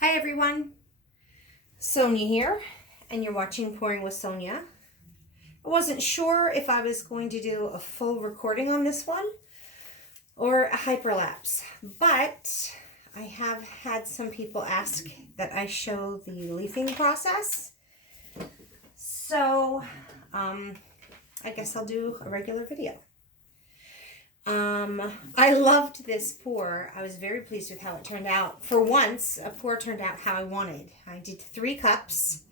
Hi everyone, Sonia here, and you're watching Pouring with Sonia. I wasn't sure if I was going to do a full recording on this one or a hyperlapse, but I have had some people ask that I show the leafing process. So I guess I'll do a regular video. I loved this pour. I was very pleased with how it turned out. For once, a pour turned out how I wanted. I did 3 cups.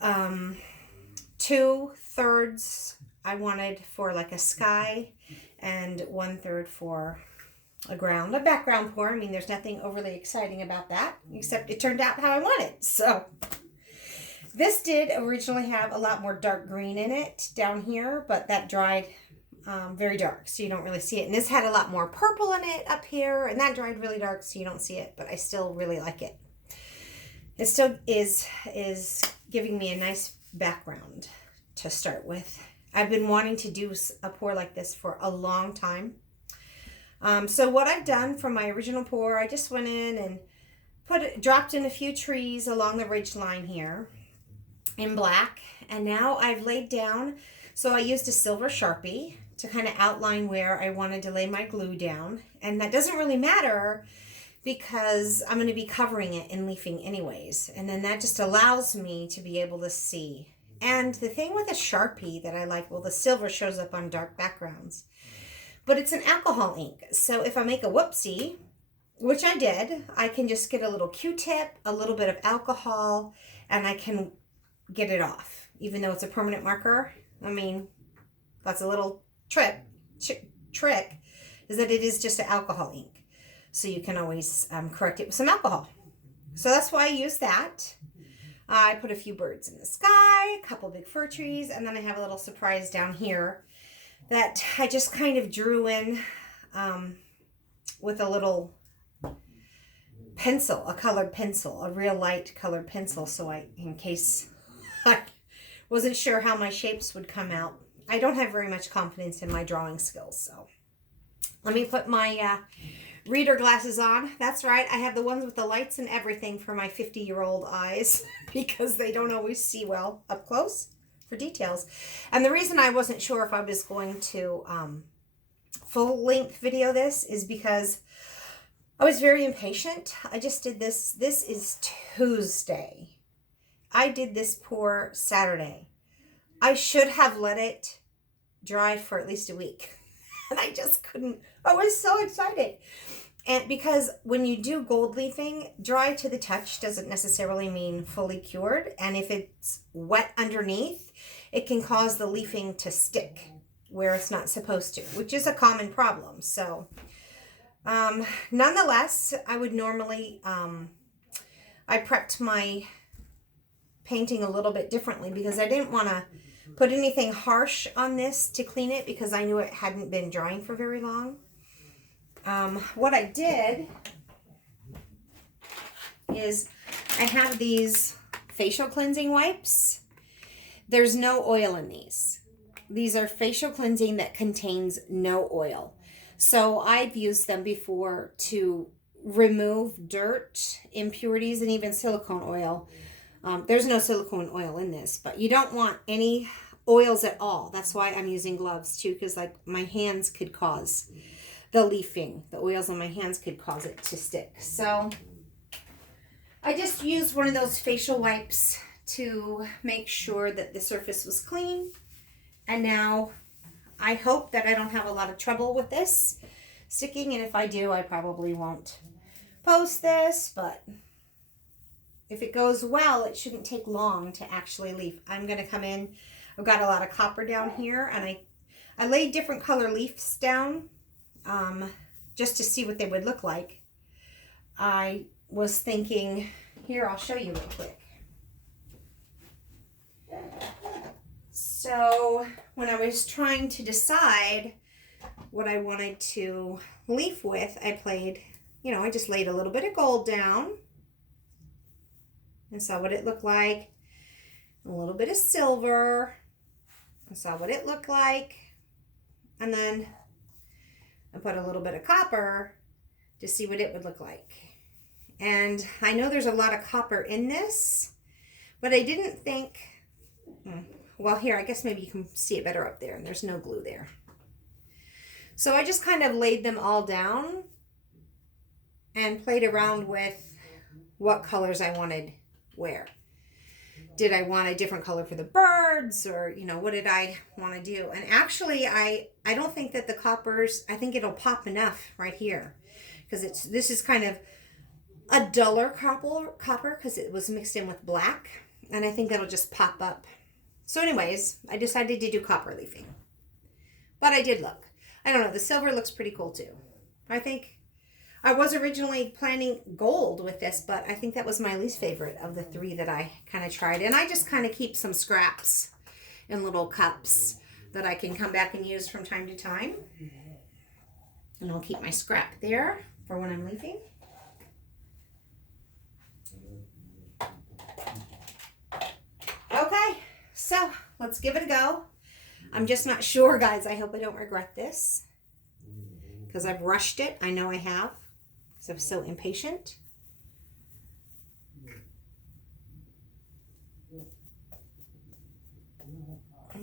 2/3 I wanted for like a sky, and 1/3 for a background pour. I mean, there's nothing overly exciting about that, except it turned out how I wanted. So this did originally have a lot more dark green in it down here, but that dried very dark, so you don't really see it. And this had a lot more purple in it up here, and that dried really dark, so you don't see it, but I still really like it. It still is giving me a nice background to start with. I've been wanting to do a pour like this for a long time. So what I've done from my original pour, I just went in and dropped in a few trees along the ridge line here in black, and now I've laid down. So I used a silver Sharpie to kind of outline where I wanted to lay my glue down. And that doesn't really matter because I'm going to be covering it in leafing anyways. And then that just allows me to be able to see. And the thing with a Sharpie that I like, well, the silver shows up on dark backgrounds, but it's an alcohol ink. So if I make a whoopsie, which I did, I can just get a little Q-tip, a little bit of alcohol, and I can get it off, even though it's a permanent marker. I mean, that's a little trick is that it is just an alcohol ink. So you can always correct it with some alcohol. So that's why I use that. I put a few birds in the sky, a couple big fir trees, and then I have a little surprise down here that I just kind of drew in with a little pencil, a colored pencil, a real light colored pencil. So in case I wasn't sure how my shapes would come out. I don't have very much confidence in my drawing skills, so let me put my reader glasses on. That's right, I have the ones with the lights and everything for my 50-year-old eyes because they don't always see well up close for details. And the reason I wasn't sure if I was going to full-length video this is because I was very impatient. I just did this. This is Tuesday. I did this pour Saturday. I should have let it dry for at least a week. And I just couldn't. I was so excited. And because when you do gold leafing, dry to the touch doesn't necessarily mean fully cured. And if it's wet underneath, it can cause the leafing to stick where it's not supposed to, which is a common problem. So nonetheless, I would normally, I prepped my painting a little bit differently because I didn't want to put anything harsh on this to clean it because I knew it hadn't been drying for very long. What I did is I have these facial cleansing wipes. There's no oil in these. These are facial cleansing that contains no oil. So I've used them before to remove dirt, impurities, and even silicone oil. There's no silicone oil in this, but you don't want any oils at all. That's why I'm using gloves too, because like my hands could cause the leafing. The oils on my hands could cause it to stick. So I just used one of those facial wipes to make sure that the surface was clean. And now I hope that I don't have a lot of trouble with this sticking. And if I do, I probably won't post this, but if it goes well, it shouldn't take long to actually leaf. I'm going to come in. I've got a lot of copper down here, and I laid different color leaves down just to see what they would look like. I was thinking, here, I'll show you real quick. So when I was trying to decide what I wanted to leaf with, I just laid a little bit of gold down and saw what it looked like. A little bit of silver. I saw what it looked like. And then and put a little bit of copper to see what it would look like. And I know there's a lot of copper in this, but I didn't think, well, here, I guess maybe you can see it better up there, and there's no glue there. So I just kind of laid them all down and played around with what colors I wanted where. Did I want a different color for the birds, or, you know, what did I want to do? And actually, I don't think that the coppers, I think it'll pop enough right here, because this is kind of a duller copper because it was mixed in with black, and I think it'll just pop up. So anyways, I decided to do copper leafing, but I did look. I don't know, the silver looks pretty cool too. I think I was originally planning gold with this, but I think that was my least favorite of the three that I kind of tried. And I just kind of keep some scraps in little cups that I can come back and use from time to time. And I'll keep my scrap there for when I'm leaving. Okay, so let's give it a go. I'm just not sure, guys. I hope I don't regret this, because I've rushed it. I know I have, because I'm so impatient.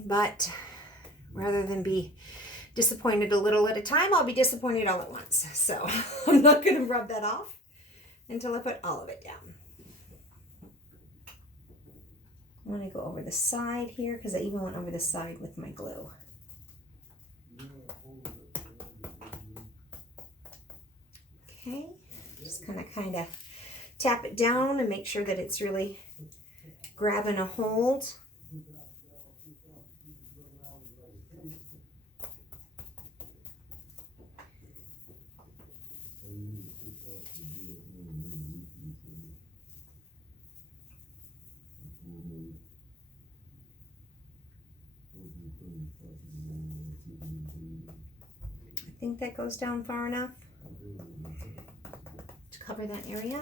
But rather than be disappointed a little at a time, I'll be disappointed all at once. So I'm not going to rub that off until I put all of it down. I want to go over the side here, because I even went over the side with my glue. Okay, just kind of tap it down and make sure that it's really grabbing a hold. I think that goes down far enough to cover that area.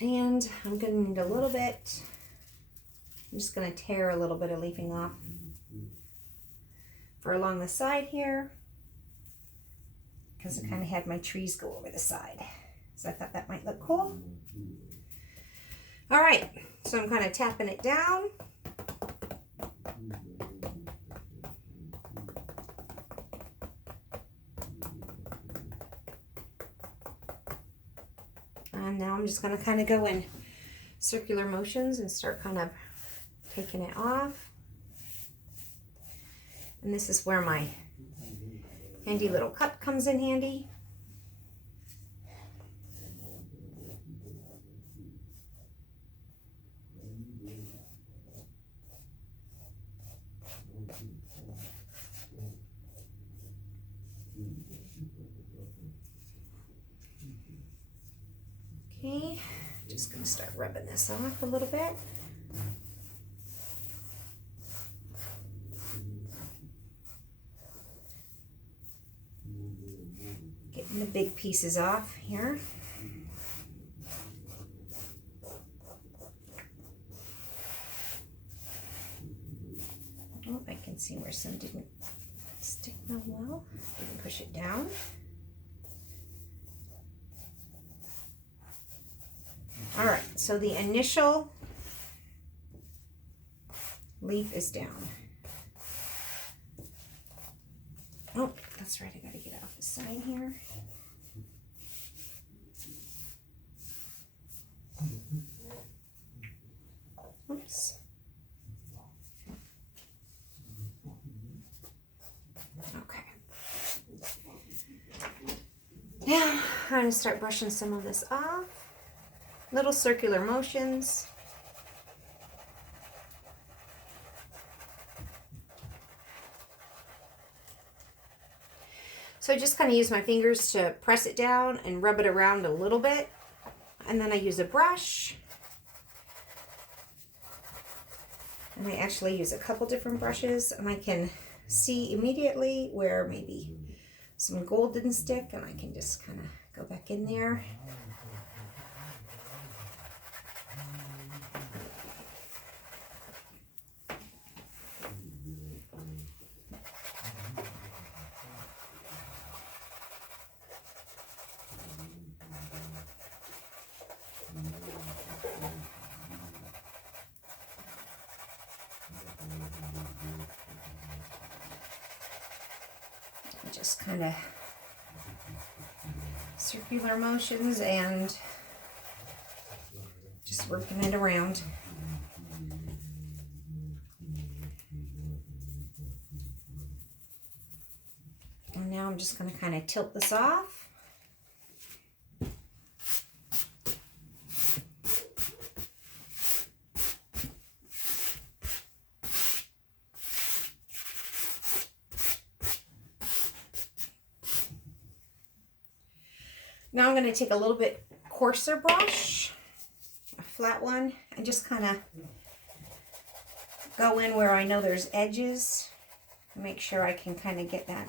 And I'm going to need a little bit, I'm just going to tear a little bit of leafing off for along the side here, because I kind of had my trees go over the side. So I thought that might look cool. All right, so I'm kind of tapping it down. And now I'm just going to kind of go in circular motions and start kind of taking it off. And this is where my handy little cup comes in handy. Okay, just going to start rubbing this off a little bit. Getting the big pieces off here. Oh, I can see where some didn't stick real well. You can push it down. All right, so the initial leaf is down. Oh, that's right, I gotta get off the side here. Oops. Okay. Now, I'm gonna start brushing some of this off. Little circular motions. So I just kind of use my fingers to press it down and rub it around a little bit. And then I use a brush. And I actually use a couple different brushes, and I can see immediately where maybe some gold didn't stick, and I can just kind of go back in there just kind of circular motions and just working it around. And now I'm just going to kind of tilt this off. Now I'm going to take a little bit coarser brush, a flat one, and just kind of go in where I know there's edges. Make sure I can kind of get that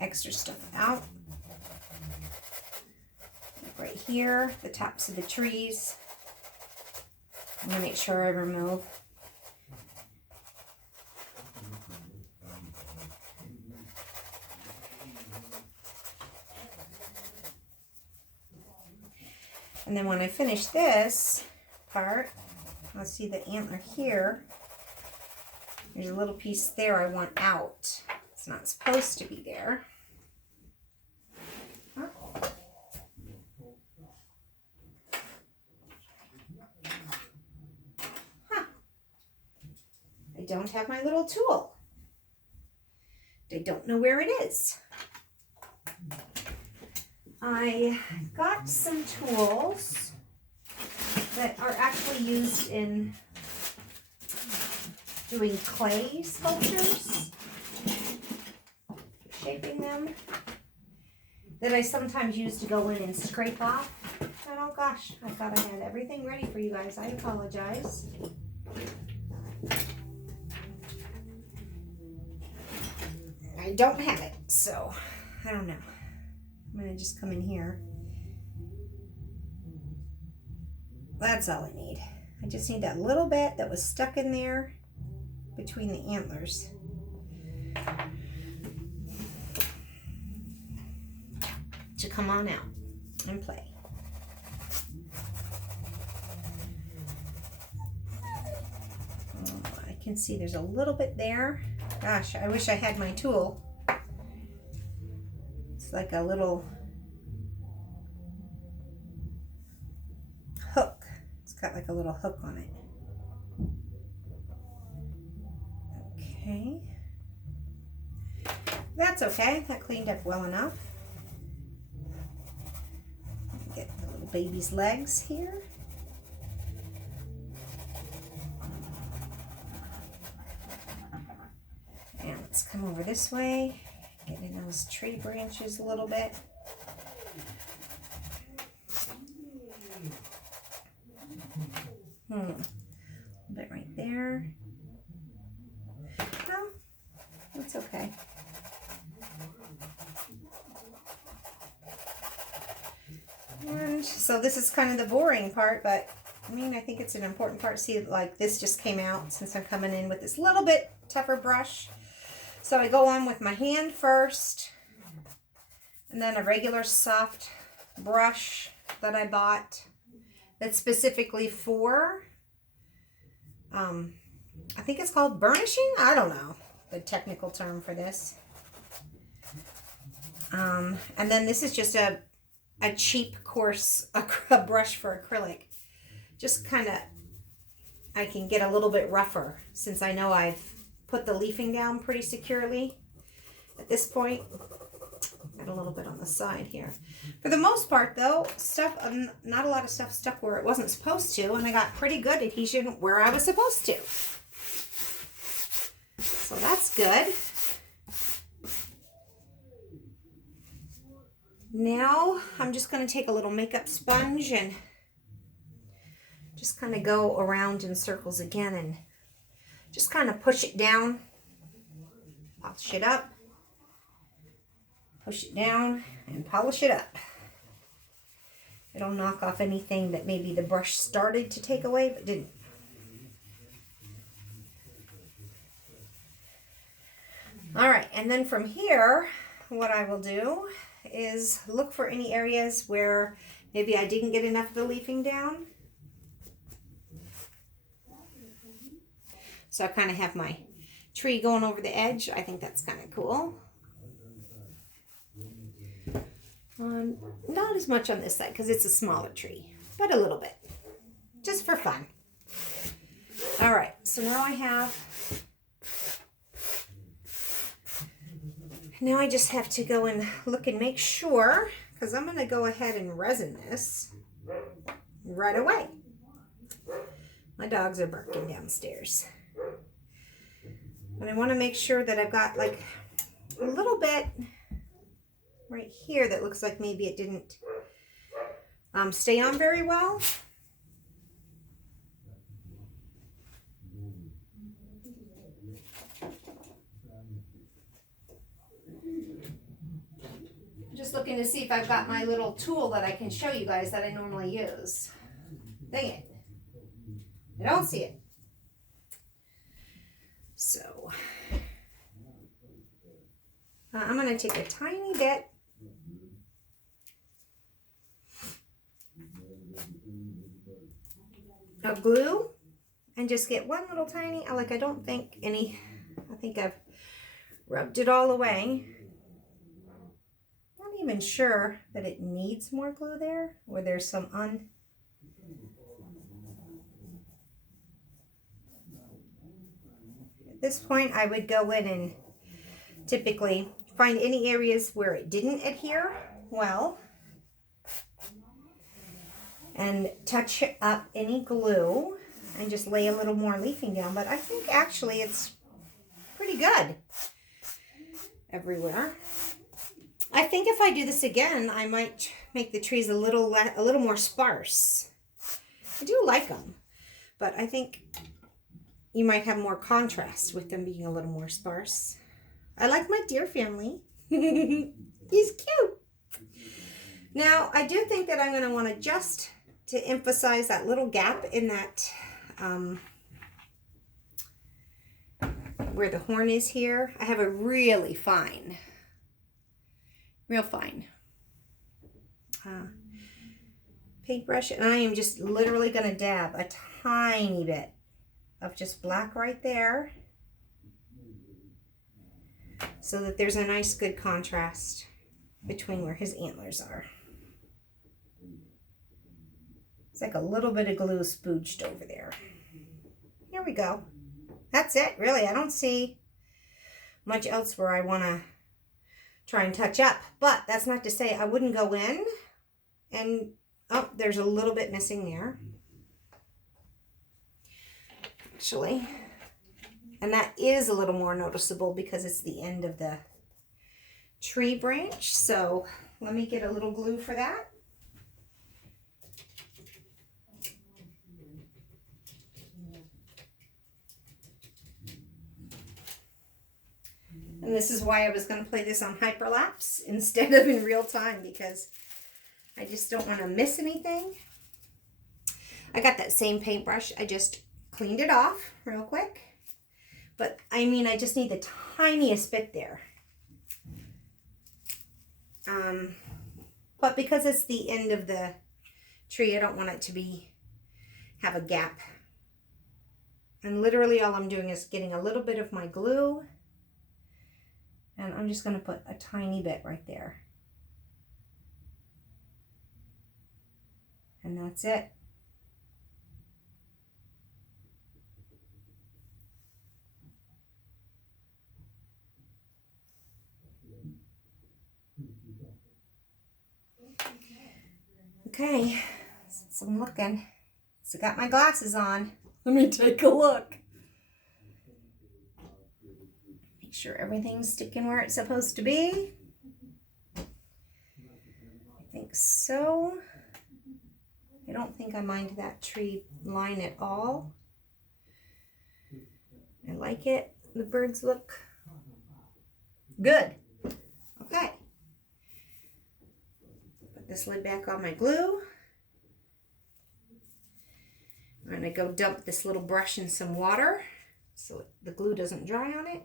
extra stuff out. Like right here, the tops of the trees. I'm going to make sure I remove. And then when I finish this part, I'll see the antler here. There's a little piece there I want out. It's not supposed to be there. Huh. I don't have my little tool. I don't know where it is. I got some tools that are actually used in doing clay sculptures, shaping them, that I sometimes use to go in and scrape off. And oh gosh, I thought I had everything ready for you guys. I apologize. I don't have it, so I don't know. I'm going to just come in here. That's all I need. I just need that little bit that was stuck in there between the antlers. To come on out and play. Oh, I can see there's a little bit there. Gosh, I wish I had my tool. It's like a little hook. It's got like a little hook on it. Okay. That's okay. That cleaned up well enough. Get the little baby's legs here. And let's come over this way. Get in those tree branches a little bit. A little bit right there. No, that's okay. And so this is kind of the boring part, but I mean, I think it's an important part. See, like this just came out since I'm coming in with this little bit tougher brush. So I go on with my hand first, and then a regular soft brush that I bought that's specifically for, I think it's called burnishing. I don't know the technical term for this. And then this is just a cheap, coarse a brush for acrylic. Just kind of, I can get a little bit rougher since I know I've put the leafing down pretty securely at this point. Got a little bit on the side here. For the most part though, not a lot of stuff stuck where it wasn't supposed to, and I got pretty good adhesion where I was supposed to. So that's good. Now I'm just going to take a little makeup sponge and just kind of go around in circles again and just kind of push it down, polish it up, push it down, and polish it up. It'll knock off anything that maybe the brush started to take away but didn't. All right, and then from here, what I will do is look for any areas where maybe I didn't get enough of the leafing down. So I kind of have my tree going over the edge. I think that's kind of cool. Not as much on this side because it's a smaller tree, but a little bit, just for fun. All right, so now I just have to go and look and make sure, because I'm going to go ahead and resin this right away. My dogs are barking downstairs. But I want to make sure that I've got like a little bit right here that looks like maybe it didn't stay on very well. Just looking to see if I've got my little tool that I can show you guys that I normally use. Dang it. I don't see it. So I'm going to take a tiny bit of glue and just get one little tiny, I don't think any, I think I've rubbed it all away. Not even sure that it needs more glue there, or there's some At this point I would go in and typically find any areas where it didn't adhere well and touch up any glue and just lay a little more leafing down. But I think actually it's pretty good everywhere. I think if I do this again, I might make the trees a little more sparse. I do like them, but I think you might have more contrast with them being a little more sparse. I like my deer family. He's cute. Now, I do think that I'm going to want to just to emphasize that little gap in that where the horn is here. I have a really fine, real fine paintbrush, and I am just literally going to dab a tiny bit of just black right there so that there's a nice good contrast between where his antlers are. It's like a little bit of glue spooched over there. Here we go. That's it, really. I don't see much else where I want to try and touch up, but that's not to say I wouldn't go in and, oh, there's a little bit missing there. Actually, and that is a little more noticeable because it's the end of the tree branch. So let me get a little glue for that. And this is why I was going to play this on hyperlapse instead of in real time, because I just don't want to miss anything. I got that same paintbrush. I just cleaned it off real quick. But I mean, I just need the tiniest bit there. But because it's the end of the tree, I don't want it to have a gap. And literally all I'm doing is getting a little bit of my glue, and I'm just going to put a tiny bit right there. And that's it. Okay, so I'm looking. So I got my glasses on. Let me take a look. Make sure everything's sticking where it's supposed to be. I think so. I don't think I mind that tree line at all. I like it. The birds look good. Okay. Put this lid back on my glue. I'm going to go dump this little brush in some water so the glue doesn't dry on it.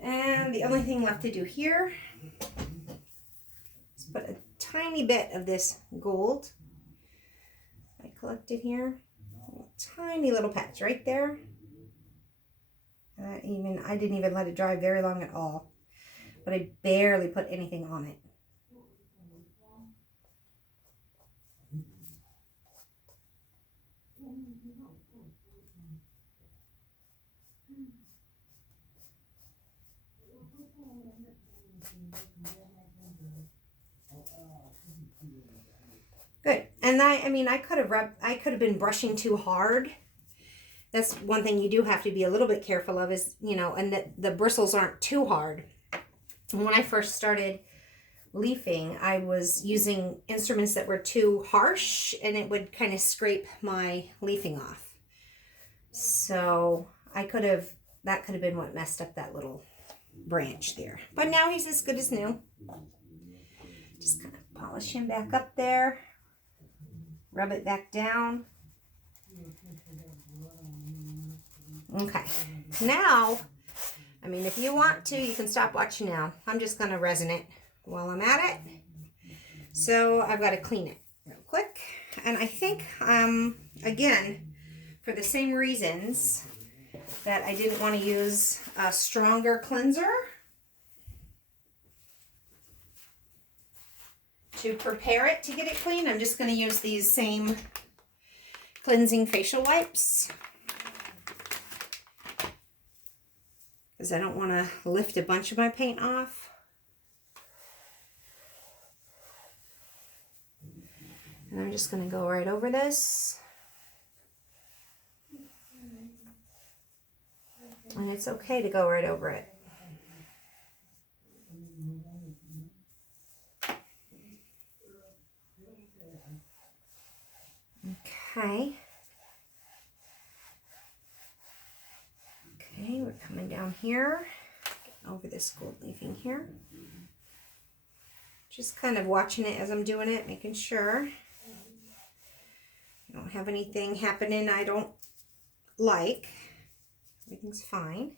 And the only thing left to do here is put a tiny bit of this gold I collected here. A tiny little patch right there. I didn't even let it dry very long at all. But I barely put anything on it. Good. And I could have been brushing too hard. That's one thing you do have to be a little bit careful of is, and that the bristles aren't too hard. When I first started leafing, I was using instruments that were too harsh and it would kind of scrape my leafing off. So that could have been what messed up that little branch there. But now he's as good as new. Just kind of polish him back up there. Rub it back down. Okay. Now, if you want to, you can stop watching now. I'm just going to resin it while I'm at it. So I've got to clean it real quick. And I think, again, for the same reasons that I didn't want to use a stronger cleanser to prepare it to get it clean, I'm just going to use these same cleansing facial wipes. Because I don't want to lift a bunch of my paint off. And I'm just going to go right over this. And it's okay to go right over it. Okay. Okay, we're coming down here, getting over this gold leafing here. Just kind of watching it as I'm doing it, making sure I don't have anything happening I don't like. Everything's fine.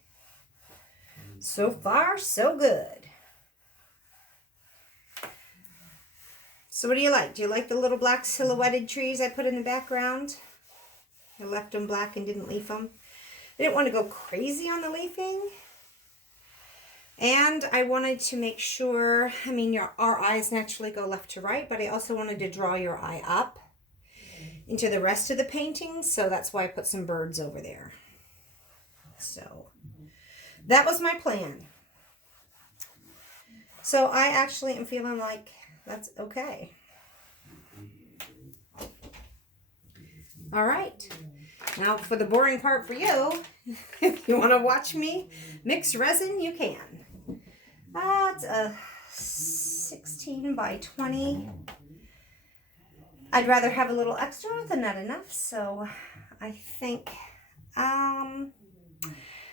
So far, so good. So what do you like? Do you like the little black silhouetted trees I put in the background? I left them black and didn't leaf them. I didn't want to go crazy on the leafing. And I wanted to make sure, our eyes naturally go left to right, but I also wanted to draw your eye up into the rest of the painting. So that's why I put some birds over there. So that was my plan. So I actually am feeling like that's okay. All right. Now for the boring part for you, if you want to watch me mix resin, you can. It's a 16 by 20. I'd rather have a little extra than not enough, so I think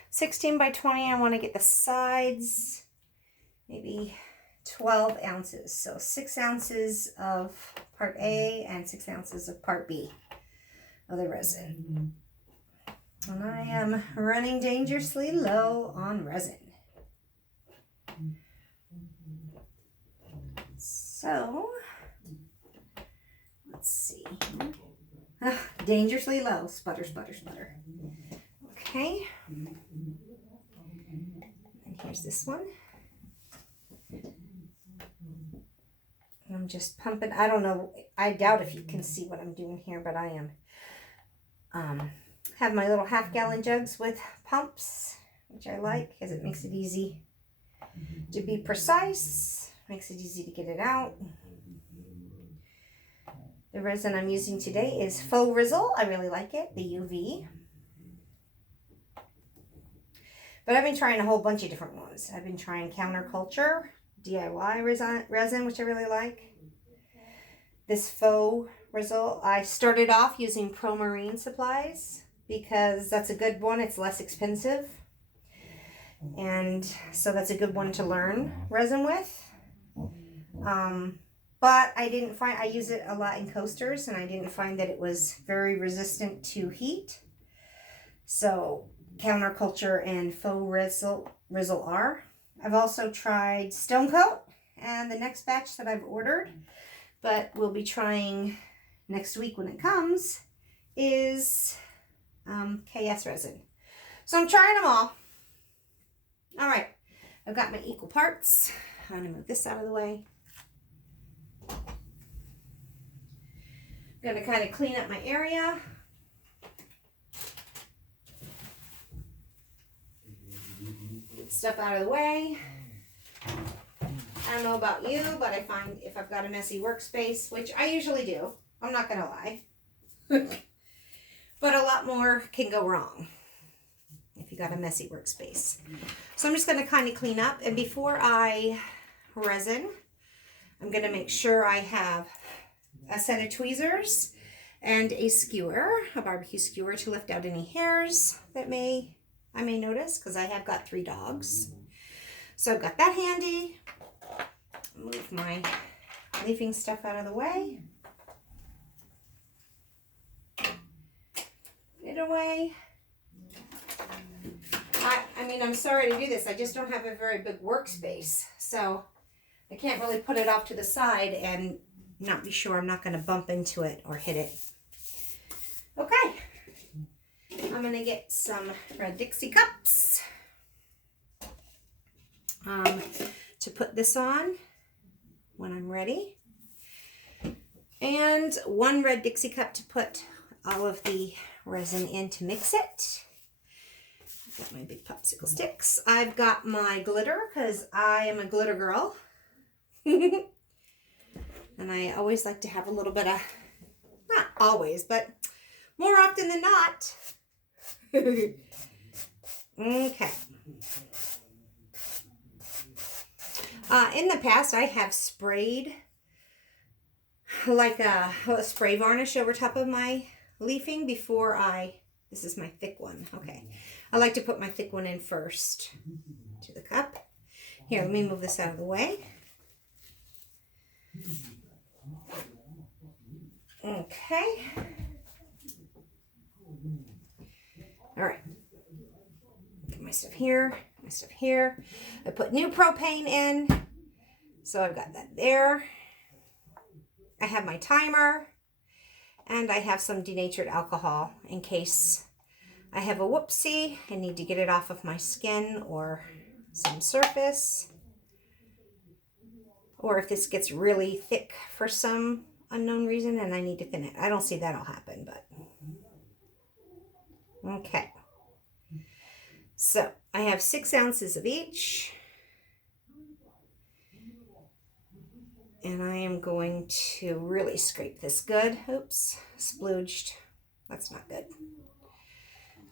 16 by 20, I want to get the sides maybe 12 ounces. So 6 ounces of part A and 6 ounces of part B of the resin. And I am running dangerously low on resin. So, let's see. Dangerously low. Sputter, sputter, sputter. Okay. And here's this one. I'm just pumping. I don't know. I doubt if you can see what I'm doing here, but I am. Have my little half-gallon jugs with pumps, which I like because it makes it easy to be precise. Makes it easy to get it out. The resin I'm using today is Faux Rizzle. I really like it, the UV. But I've been trying a whole bunch of different ones. I've been trying Counterculture, DIY resin, which I really like. This Faux Rizzle, I started off using Pro Marine supplies because that's a good one. It's less expensive. And so that's a good one to learn resin with. But I use it a lot in coasters, and I didn't find that it was very resistant to heat. So Counterculture and Faux Rizzle are. I've also tried Stone Coat, and the next batch that I've ordered, but we'll be trying next week when it comes, is KS resin. So I'm trying them all. All right, I've got my equal parts. I'm gonna move this out of the way. I'm gonna kind of clean up my area. Get stuff out of the way. I don't know about you, but I find if I've got a messy workspace, which I usually do, I'm not gonna lie, but a lot more can go wrong if you got a messy workspace. So I'm just gonna kind of clean up, and before I resin, I'm gonna make sure I have a set of tweezers and a skewer, a barbecue skewer, to lift out any hairs that I may notice, because I have got 3 dogs. So I've got that handy. Move my leafing stuff out of the way. Get it away. I mean, I'm sorry to do this. I just don't have a very big workspace. So I can't really put it off to the side and not be sure I'm not going to bump into it or hit it. Okay. I'm going to get some red Dixie cups to put this on when I'm ready. And 1 red Dixie cup to put all of the resin in to mix it. I've got my big popsicle sticks. I've got my glitter because I am a glitter girl. And I always like to have a little bit of, not always, but more often than not. Okay. In the past, I have sprayed like a spray varnish over top of my leafing before this is my thick one. Okay. I like to put my thick one in first to the cup. Here, let me move this out of the way. Okay. All right. Get my stuff here, my stuff here. I put new propane in, so I've got that there. I have my timer, and I have some denatured alcohol in case I have a whoopsie. I need to get it off of my skin or some surface. Or if this gets really thick for some unknown reason and I need to thin it. I don't see that'll happen, but okay. So I have 6 ounces of each. And I am going to really scrape this good. Oops, splooged. That's not good.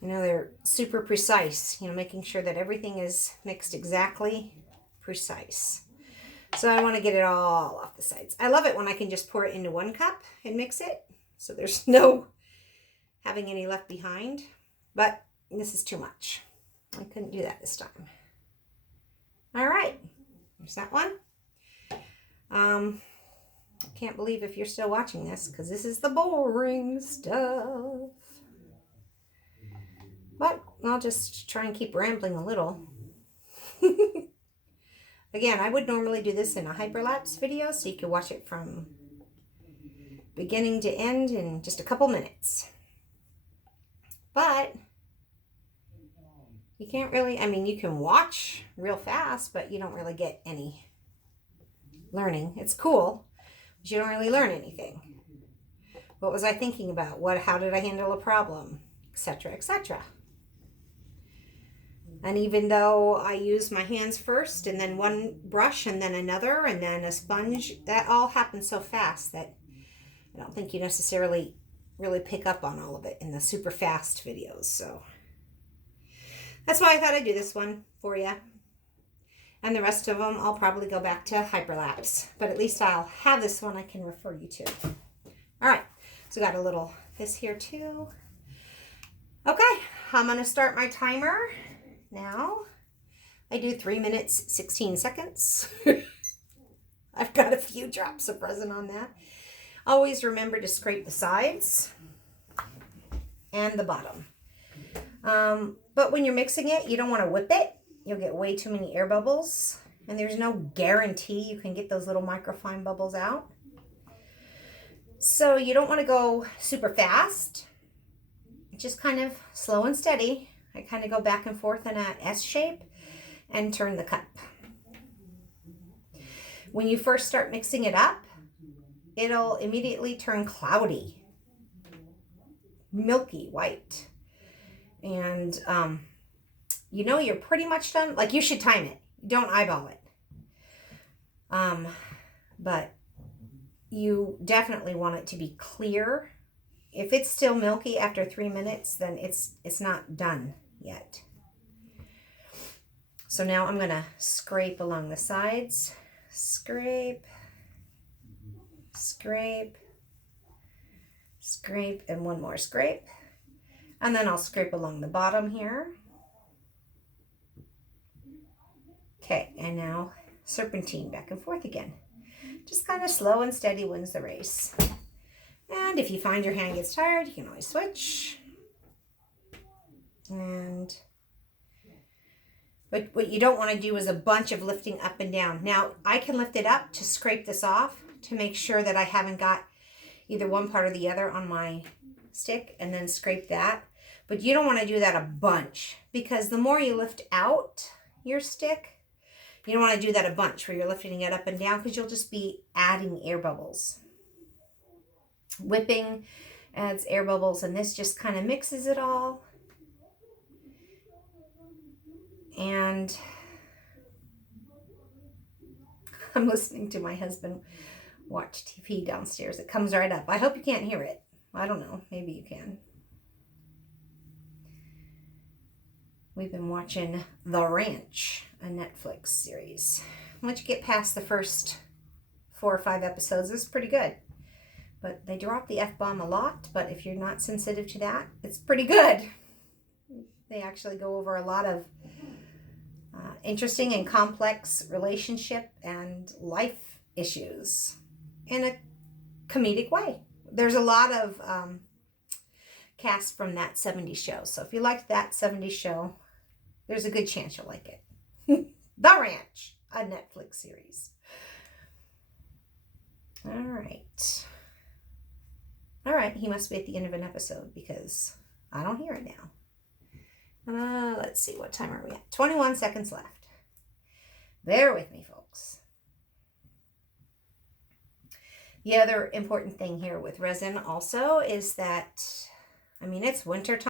You know, they're super precise, you know, making sure that everything is mixed exactly precise. So I want to get it all off the sides. I love it when I can just pour it into 1 cup and mix it. So there's no having any left behind. But this is too much. I couldn't do that this time. All right. There's that one. I can't believe if you're still watching this, because this is the boring stuff. But I'll just try and keep rambling a little. Again, I would normally do this in a hyperlapse video, so you can watch it from beginning to end in just a couple minutes. But you can't really, I mean, you can watch real fast, but you don't really get any learning. It's cool, but you don't really learn anything. What was I thinking about? How did I handle a problem? Etc., etc. And even though I use my hands first and then 1 brush and then another and then a sponge, that all happens so fast that I don't think you necessarily really pick up on all of it in the super fast videos. So that's why I thought I'd do this one for you. And the rest of them, I'll probably go back to hyperlapse. But at least I'll have this one I can refer you to. All right, so got a little this here too. Okay, I'm going to start my timer now. I do 3 minutes, 16 seconds. I've got a few drops of resin on that. Always remember to scrape the sides and the bottom. But when you're mixing it, you don't want to whip it. You'll get way too many air bubbles. And there's no guarantee you can get those little microfine bubbles out. So you don't want to go super fast. Just kind of slow and steady. I kind of go back and forth in a S shape. and turn the cup. When you first start mixing it up, it'll immediately turn cloudy, milky white. And you know you're pretty much done. Like, you should time it. Don't eyeball it. But you definitely want it to be clear. If it's still milky after 3 minutes, then it's not done yet. So now I'm going to scrape along the sides. Scrape, scrape, scrape, and one more scrape. And then I'll scrape along the bottom here. Okay, and now serpentine back and forth again. Just kind of slow and steady wins the race. And if you find your hand gets tired, you can always switch. But what you don't want to do is a bunch of lifting up and down. Now, I can lift it up to scrape this off to make sure that I haven't got either one part or the other on my stick, and then scrape that. But you don't want to do that a bunch, because the more you lift out your stick, you don't want to do that a bunch where you're lifting it up and down, because you'll just be adding air bubbles. Whipping adds air bubbles, and this just kind of mixes it all. And I'm listening to my husband watch TV downstairs. It comes right up. I hope you can't hear it. I don't know. Maybe you can. We've been watching The Ranch, a Netflix series. Once you get past the first 4 or 5 episodes, it's pretty good. But they drop the F-bomb a lot, but if you're not sensitive to that, it's pretty good. They actually go over a lot of interesting and complex relationship and life issues in a comedic way. There's a lot of cast from that 70s show. So if you liked that 70s show, there's a good chance you'll like it. The Ranch, a Netflix series. All right. All right, he must be at the end of an episode because I don't hear it now. Let's see, what time are we at? 21 seconds left. Bear with me, folks. The other important thing here with resin also is that, I mean, it's winter time.